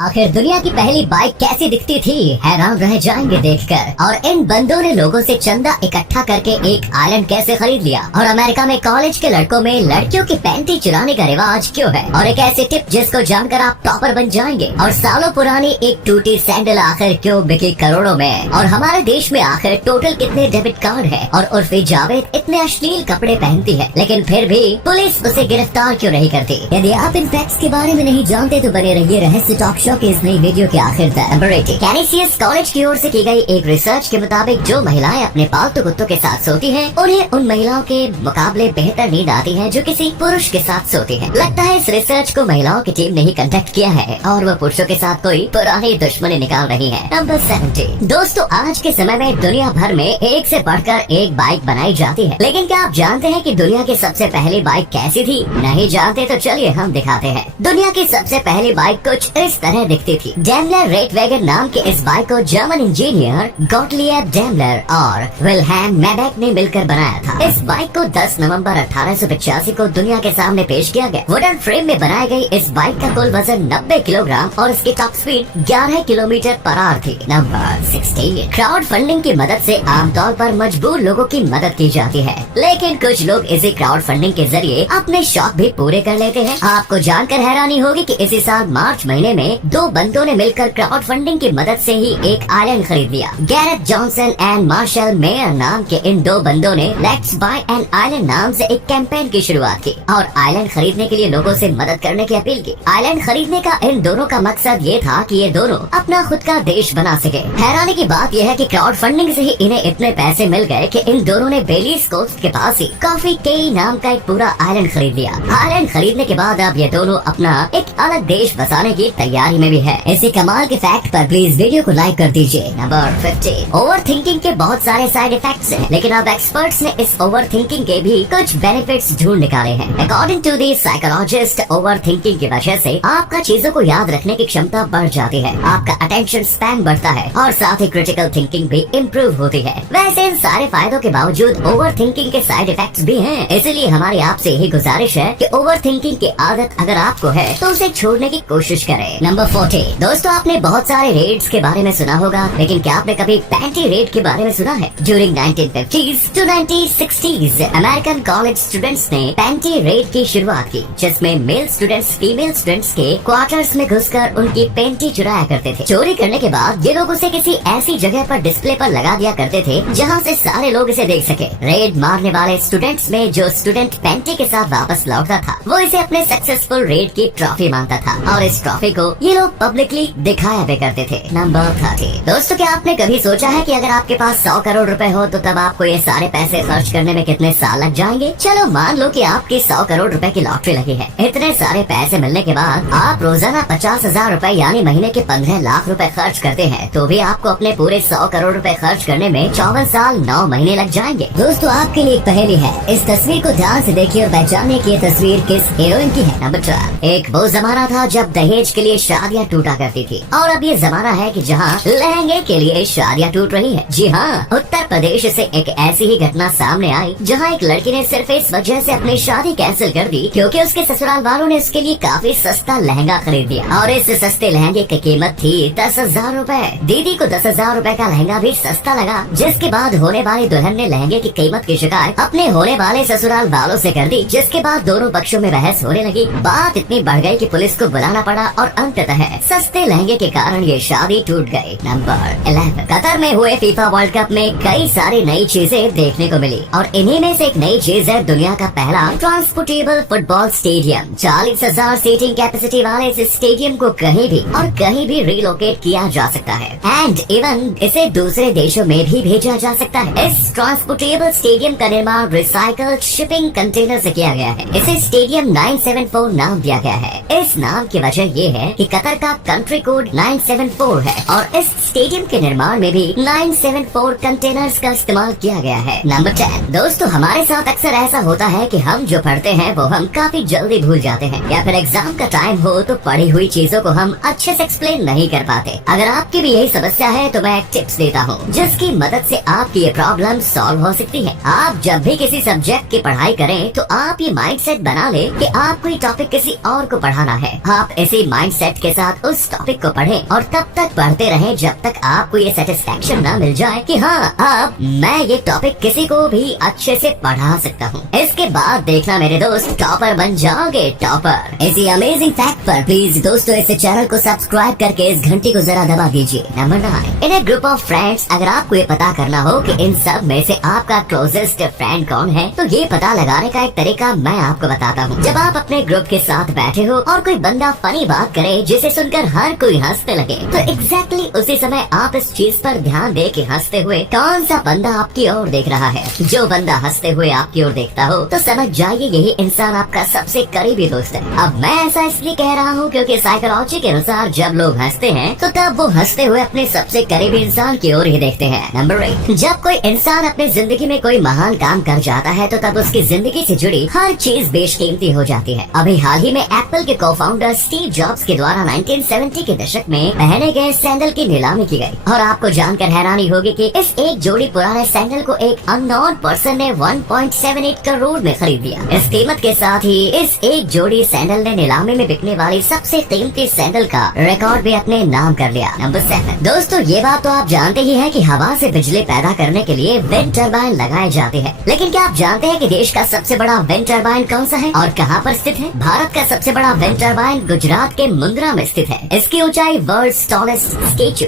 आखिर दुनिया की पहली बाइक कैसी दिखती थी, हैरान रह जाएंगे देखकर। और इन बंदों ने लोगों से चंदा इकट्ठा करके एक आइलैंड कैसे खरीद लिया, और अमेरिका में कॉलेज के लड़कों में लड़कियों की पैंटी चुराने का रिवाज क्यों है, और एक ऐसी टिप जिसको जानकर आप टॉपर बन जाएंगे। और सालों पुरानी एक टूटी सैंडल आखिर क्यों बिकी करोड़ों में, और हमारे देश में आखिर टोटल कितने डेबिट कार्ड है, और उर्फी जावेद इतने अश्लील कपड़े पहनती है लेकिन फिर भी पुलिस उसे गिरफ्तार क्यों नहीं करती। यदि आप इन फैक्ट्स के बारे में नहीं जानते तो बने रहिए रहस्य टॉक शो के इस नई वीडियो के आखिर तक। नंबर 80, कैनिसियस कॉलेज की ओर से की गई एक रिसर्च के मुताबिक जो महिलाएं अपने पालतू कुत्तों के साथ सोती हैं, उन्हें उन महिलाओं के मुकाबले बेहतर नींद आती है जो किसी पुरुष के साथ सोती हैं। लगता है इस रिसर्च को महिलाओं की टीम ने ही कंडक्ट किया है और वो पुरुषों के साथ कोई पुरानी दुश्मनी निकाल रही है। नंबर 70, दोस्तों आज के समय में दुनिया भर में एक से बढ़कर एक बाइक बनाई जाती है, लेकिन क्या आप जानते हैं कि दुनिया की सबसे पहली बाइक कैसी थी? नहीं जानते तो चलिए हम दिखाते हैं। दुनिया की सबसे पहली बाइक कुछ इस तरह दिखती थी। डेमलर रेटवैगन नाम के इस बाइक को जर्मन इंजीनियर गॉटलिब डेमलर और विल्हेम मैबेक ने मिलकर बनाया था। इस बाइक को 10 नवंबर 1885 को दुनिया के सामने पेश किया गया। वुडन फ्रेम में बनाई गई इस बाइक का कुल वजन 90 किलोग्राम और इसकी top speed 11 kilometre per hour थी। नंबर 16, क्राउड फंडिंग की मदद से आमतौर पर मजबूर लोगों की मदद की जाती है, लेकिन कुछ लोग इसी क्राउड फंडिंग के जरिए अपने शौक भी पूरे कर लेते हैं। आपको जानकर हैरानी होगी कि इसी साल मार्च महीने में दो बंदों ने मिलकर क्राउड फंडिंग की मदद से ही एक आइलैंड खरीद लिया। Gareth Johnson and Marshall Mayer नाम के इन दो बंदों ने लेट्स बाय एन आइलैंड नाम से एक कैंपेन की शुरुआत की और आइलैंड खरीदने के लिए लोगों से मदद करने की अपील की। आइलैंड खरीदने का इन दोनों का मकसद ये था कि ये दोनों अपना खुद का देश बना सके। हैरानी की बात यह है कि क्राउड फंडिंग से ही इन्हें इतने पैसे मिल गए कि इन दोनों ने बेलीज कोस्ट के पास ही कॉफी केई नाम का एक पूरा आइलैंड खरीद लिया। आइलैंड खरीदने के बाद अब ये दोनों अपना एक अलग देश बसाने की तैयारी में भी है। इसी कमाल के फैक्ट पर प्लीज वीडियो को लाइक कर दीजिए। नंबर 50, ओवर थिंकिंग के बहुत सारे साइड इफेक्ट्स हैं, लेकिन अब एक्सपर्ट्स ने इस ओवर थिंकिंग के भी कुछ बेनिफिट्स ढूंढ निकाले हैं। According to the psychologist, over thinking की वजह से आपका चीजों को याद रखने की क्षमता बढ़ जाती है, आपका अटेंशन स्पैन बढ़ता है और साथ ही क्रिटिकल थिंकिंग भी इम्प्रूव होती है। वैसे इन सारे फायदों के बावजूद ओवर थिंकिंग के साइड इफेक्ट्स भी हैं, इसलिए हमारी आपसे यही गुजारिश है कि ओवर थिंकिंग की आदत अगर आपको है तो उसे छोड़ने की कोशिश करें। नंबर 40, दोस्तों आपने बहुत सारे रेड्स के बारे में सुना होगा, लेकिन क्या आपने कभी पैंटी रेड के बारे में सुना है? During 1950s to 1960s American college students ने पैंटी रेड की शुरुआत की, जिसमें मेल स्टूडेंट्स फीमेल स्टूडेंट्स के क्वार्टर्स में घुसकर उनकी पैंटी चुराया करते थे। चोरी करने के बाद ये लोग उसे किसी ऐसी जगह पर डिस्प्ले पर लगा दिया करते थे जहाँ से सारे लोग इसे देख सके। रेड मारने वाले स्टूडेंट्स में जो स्टूडेंट पैंटी के साथ वापस लौटता था वो इसे अपने सक्सेसफुल रेड की ट्रॉफी मानता था और इस ट्रॉफी को ये लोग पब्लिकली दिखाया भी करते थे। नंबर 30, दोस्तों क्या आपने कभी सोचा है कि अगर आपके पास 100 करोड़ रुपए हो तो तब आपको ये सारे पैसे खर्च करने में कितने साल लग जाएंगे? चलो मान लो कि आपकी 100 करोड़ रुपए की लॉटरी लगी है। इतने सारे पैसे मिलने के बाद आप रोजाना 50,000 रुपए यानी महीने के 15 लाख रुपए खर्च करते हैं, तो भी आपको अपने पूरे 100 करोड़ रुपए खर्च करने में 54 साल 9 महीने लग जाएंगे। दोस्तों आपके लिए एक पहेली है, इस तस्वीर को ध्यान से देखिए और पहचानिए कि ये तस्वीर किस हीरोइन की है। नंबर 12, एक वो जमाना था जब दहेज के लिए शादियाँ टूटा करती थी, और अब ये जमाना है कि जहाँ लहंगे के लिए शादियाँ टूट रही है। जी हाँ, उत्तर प्रदेश से एक ऐसी ही घटना सामने आई जहाँ एक लड़की ने सिर्फ इस वजह से अपनी शादी कैंसिल कर दी क्योंकि उसके ससुराल वालों ने उसके लिए काफी सस्ता लहंगा खरीद दिया, और इस सस्ते लहंगे की कीमत थी 10,000 रूपए। दीदी को 10,000 रूपए का लहंगा भी सस्ता लगा, जिसके बाद होने वाली दुल्हन ने लहंगे की कीमत की शिकायत अपने होने वाले ससुराल वालों से कर दी, जिसके बाद दोनों पक्षों में बहस होने लगी। बात इतनी बढ़ गई कि पुलिस को बुलाना पड़ा और अंततः सस्ते लहंगे के कारण ये शादी टूट गई। नंबर 11, कतर में हुए फीफा वर्ल्ड कप में कई सारी नई चीजें देखने को मिली, और इन्हीं में से एक नई चीज है दुनिया का पहला transportable football stadium. 40,000 seating capacity वाले इस स्टेडियम को कहीं भी और कहीं भी रिलोकेट किया जा सकता है एंड इवन इसे दूसरे देशों में भी भेजा जा सकता है। इस ट्रांसपोर्टेबल स्टेडियम का निर्माण रिसाइकल्ड शिपिंग कंटेनर से किया गया है। इसे स्टेडियम 974 नाम दिया गया है। इस नाम की वजह ये है कि कतर का कंट्री कोड 974 है और इस स्टेडियम के निर्माण में भी 974 कंटेनर्स का इस्तेमाल किया गया है। नंबर 10, दोस्तों हमारे साथ अक्सर ऐसा होता है कि हम जो पढ़ते हैं वो हम काफी जल्दी भूल जाते हैं, या फिर एग्जाम का टाइम हो तो पढ़ी हुई चीजों को हम अच्छे से एक्सप्लेन नहीं कर पाते। अगर आपकी भी यही समस्या है तो मैं एक टिप्स देता हूँ जिसकी मदद से आपकी ये प्रॉब्लम सॉल्व हो सकती है। आप जब भी किसी सब्जेक्ट की पढ़ाई करें तो आप ये माइंडसेट बना ले कि आप कोई टॉपिक किसी और को पढ़ाना है। आप इसी माइंडसेट के साथ उस टॉपिक को पढ़ें और तब तक पढ़ते रहें जब तक आपको ये सेटिस्फेक्शन ना मिल जाए कि हाँ अब मैं ये टॉपिक किसी को भी अच्छे से पढ़ा सकता हूँ। इसके बाद देखना मेरे दोस्त टॉपर बन जाओगे, टॉपर। इसी अमेजिंग फैक्ट पर प्लीज दोस्तों इस चैनल को सब्सक्राइब करके इस घंटी को जरा दबा दीजिए। Number 9, in A group of friends अगर आपको ये पता करना हो कि इन सब में से आपका क्लोजेस्ट फ्रेंड कौन है तो ये पता लगाने का एक तरीका मैं आपको बताता हूँ। जब आप अपने ग्रुप के साथ बैठे हो और कोई बंदा फनी बात करे जिसे सुनकर हर कोई हंसने लगे तो एग्जैक्टली उसी समय आप इस चीज पर ध्यान दे कि हंसते हुए कौन सा बंदा आपकी ओर देख रहा है। जो बंदा हंसते हुए आपकी ओर देखता हो तो समझ जाइए यही इंसान आपका सबसे करीबी दोस्त है। अब मैं ऐसा इसलिए कह रहा हूँ क्योंकि साइकोलॉजी के अनुसार जब लोग हंसते हैं तो तब वो हंसते हुए अपने सबसे करीबी इंसान की ओर ही देखते हैं। नंबर 8, जब कोई इंसान अपनी जिंदगी में कोई महान काम कर जाता है तो तब उसकी जिंदगी से जुड़ी हर चीज बेशकीमती हो जाती है। अभी हाल ही में एप्पल के को-फाउंडर स्टीव जॉब्स के द्वारा 1970 के दशक में पहने गए सैंडल की नीलामी की गई और आपको जानकर हैरानी होगी कि इस एक जोड़ी पुराने सैंडल को एक अननोन पर्सन ने 1.78 करोड़ में खरीद लिया। इस कीमत के साथ ही इस एक जोड़ी सैंडल ने नीलामी में बिकने वाली सबसे कीमती सैंडल का रिकॉर्ड भी अपने नाम कर लिया। नंबर 7, दोस्तों ये बात तो आप जानते ही हैं कि हवा से बिजली पैदा करने के लिए विंड टरबाइन लगाए जाते हैं, लेकिन क्या आप जानते हैं कि देश का सबसे बड़ा विंड टरबाइन कौन सा है और कहां पर स्थित है? भारत का सबसे बड़ा विंड टरबाइन गुजरात के मुंद्रा में स्थित है। इसकी ऊंचाई world's tallest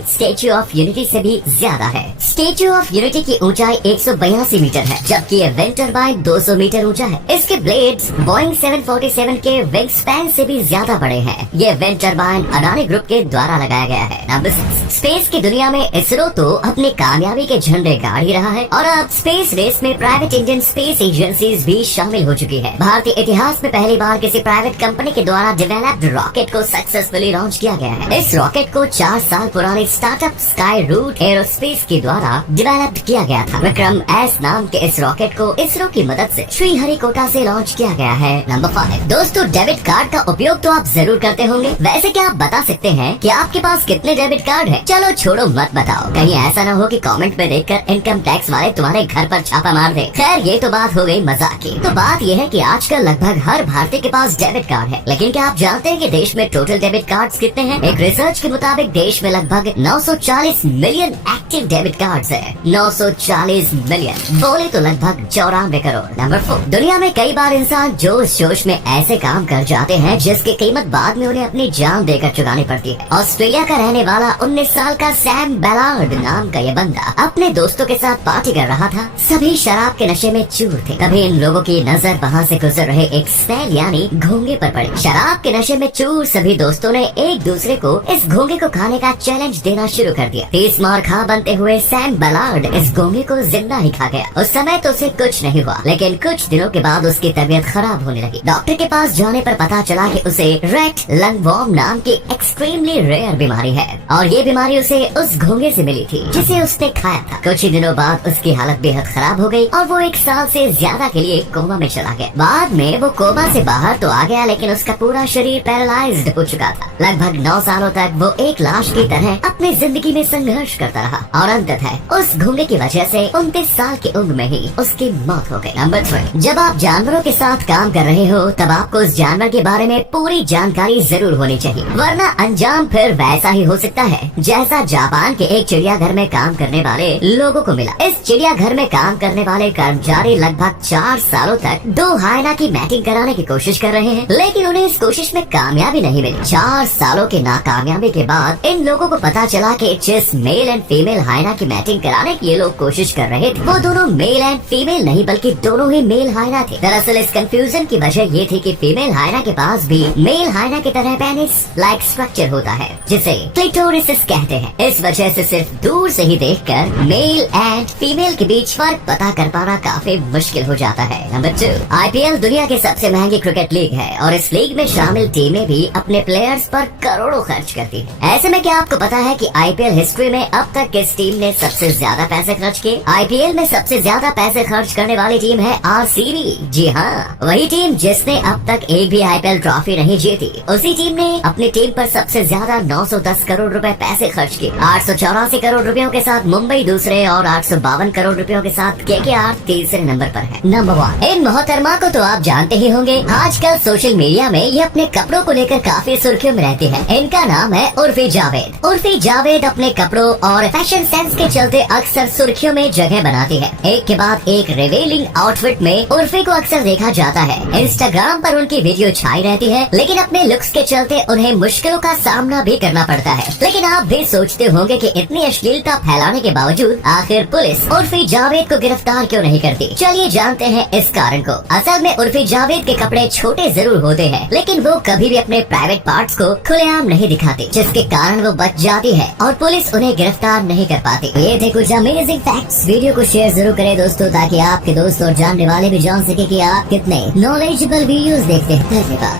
Statue of Unity से भी ज्यादा है। स्टैच्यू ऑफ यूनिटी की ऊंचाई 182 मीटर है जबकि ये विंड टरबाइन 200 मीटर ऊंचा है। इसके ब्लेड्स बोइंग 747 के विंग स्पैन से भी ज्यादा बड़े हैं। ये विंड टरबाइन अडानी ग्रुप के द्वारा लगाया गया है। नंबर 6, स्पेस की दुनिया में इसरो तो अपनी कामयाबी के झंडे गाड़ ही रहा है और अब स्पेस रेस में प्राइवेट इंडियन स्पेस एजेंसीज भी शामिल हो चुकी है। भारतीय इतिहास में पहली बार किसी प्राइवेट कंपनी के द्वारा डेवलप्ड रॉकेट को सक्सेसफुली लॉन्च किया गया है। इस रॉकेट को 4 साल पुराने स्टार्टअप स्काई रूट एरोस्पेस के द्वारा डेवलप्ड किया गया था। विक्रम एस नाम के इस रॉकेट को इसरो की मदद से श्रीहरिकोटा से लॉन्च किया गया है। नंबर 5, दोस्तों डेबिट कार्ड का उपयोग तो आप जरूर करते होंगे। वैसे क्या आप बता सकते हैं कि आपके पास कितने डेबिट कार्ड है? चलो छोड़ो मत बताओ, कहीं ऐसा न हो कि कमेंट में देखकर इनकम टैक्स वाले तुम्हारे घर पर छापा मार दे। खैर ये तो बात हो गई मजाक की। तो बात ये है कि आजकल लगभग हर भारतीय के पास डेबिट कार्ड है, लेकिन क्या आप जानते हैं कि देश में टोटल डेबिट कार्ड्स कितने हैं? एक रिसर्च के मुताबिक देश में लगभग 940 मिलियन एक्टिव डेबिट कार्ड्स है। 940 मिलियन बोले तो लगभग 94 करोड़। नंबर 4, दुनिया में कई बार इंसान जोश जोश में ऐसे काम कर जाते हैं जिसकी कीमत बाद में उन्हें अपनी जान देकर चुकानी पड़ती है। ऑस्ट्रेलिया का रहने वाला 19 साल का सैम बेलार्ड नाम का ये बंदा अपने दोस्तों के साथ पार्टी कर रहा था। सभी शराब के नशे में चूर थे। तभी इन लोगों की नजर वहाँ से गुजर रहे एक स्नेल यानी घोंगे पर पड़ी। शराब के नशे में चूर सभी दोस्तों ने एक दूसरे को इस घोंगे को खाने का चैलेंज देना शुरू कर दिया। 30 मार खा बनते हुए सैम बेलार्ड इस घोंगे को जिंदा ही खा गया। उस समय तो उसे कुछ नहीं हुआ, लेकिन कुछ दिनों के बाद उसकी तबीयत खराब होने लगी। डॉक्टर के पास जाने पर पता चला कि उसे रेट लंगवॉर्म नाम की एक्सट्रीमली रेयर बीमारी है और ये बीमारी उसे उस घोंगे से मिली थी जिसे उसने खाया था। कुछ ही दिनों बाद उसकी हालत बेहद खराब हो गई और वो 1 साल से ज्यादा के लिए कोमा में चला गया। बाद में वो कोमा से बाहर तो आ गया, लेकिन उसका पूरा शरीर पैरालाइज्ड हो चुका था। लगभग 9 सालों तक वो एक लाश की तरह अपनी जिंदगी में संघर्ष करता रहा और अंततः उस घोंगे की वजह से 29 साल की उम्र में ही उसकी मौत हो गई। नंबर 3, जब आप जानवरों के साथ काम कर रहे हो तब आपको उस जानवर के बारे में पूरी जानकारी जरूर होनी चाहिए, वरना अंजाम फिर वैसा ही हो सकता है जैसा जापान के एक चिड़ियाघर में काम करने वाले लोगों को मिला। इस चिड़ियाघर में काम करने वाले कर्मचारी लगभग 4 सालों तक 2 हाइना की मैटिंग कराने की कोशिश कर रहे हैं, लेकिन उन्हें इस कोशिश में कामयाबी नहीं मिली। 4 सालों की नाकामयाबी के बाद इन लोगों को पता चला कि जिस मेल एंड फीमेल हाइना की मैटिंग कराने की ये लोग कोशिश कर रहे थे वो दोनों मेल एंड फीमेल नहीं बल्कि दोनों ही मेल हाइना थे। दरअसल इस कंफ्यूजन की वजह ये थी कि फीमेल हाइना के पास भी मेल हाइना की तरह पेनिस लाइक स्ट्रक्चर होता है जिसे क्लिटोरिस कहते हैं। इस वजह से सिर्फ दूर से ही देखकर मेल एंड फीमेल के बीच फर्क पता कर पाना काफी मुश्किल हो जाता है। नंबर 2, IPL दुनिया की सबसे महंगी क्रिकेट लीग है और इस लीग में शामिल टीमें भी अपने प्लेयर्स पर करोड़ों खर्च करती है। ऐसे में क्या आपको पता है कि IPL हिस्ट्री में अब तक किस टीम ने सबसे ज्यादा पैसे खर्च किए? IPL में सबसे ज्यादा पैसे खर्च करने वाली टीम है RCB। जी हाँ, वही टीम जिसने अब तक एक भी IPL ट्रॉफी नहीं जीती। उसी टीम ने अपनी टीम पर सबसे ज्यादा 910 करोड़ रुपए पैसे खर्च किए। 884 करोड़ रुपयों के साथ मुंबई दूसरे और 852 करोड़ रुपयों के साथ KKR तीसरे नंबर पर है। नंबर 1, इन मोहतरमा को तो आप जानते ही होंगे। आजकल सोशल मीडिया में ये अपने कपड़ों को लेकर काफी सुर्खियों सुर्खियों में रहती है। इनका नाम है उर्फी जावेद। उर्फी जावेद अपने कपड़ों और फैशन सेंस के चलते अक्सर सुर्खियों में जगह बनाती है। एक के बाद एक रिवीलिंग आउटफिट में उर्फी को अक्सर देखा जाता है। इंस्टाग्राम पर उनकी वीडियो छाई रहती है, लेकिन अपने लुक्स के चलते उन्हें मुश्किलों का सामना भी करना पड़ता है। लेकिन आप भी सोचते होंगे कि इतनी अश्लीलता फैलाने के बावजूद आखिर पुलिस उर्फी जावेद को गिरफ्तार क्यों नहीं करती। चलिए जानते हैं इस कारण को। असल में उर्फी जावेद के कपड़े छोटे जरूर होते हैं, लेकिन वो कभी भी अपने प्राइवेट पार्ट्स को खुलेआम नहीं दिखाती, जिसके कारण वो बच जाती है और पुलिस उन्हें गिरफ्तार नहीं कर पाती। ये थे कुछ अमेजिंग फैक्ट्स। वीडियो को शेयर जरूर करें दोस्तों, ताकि आपके दोस्त और जानने वाले भी जान सके कि आप कितने नॉलेजेबल वीडियोस देखते हैं। धन्यवाद।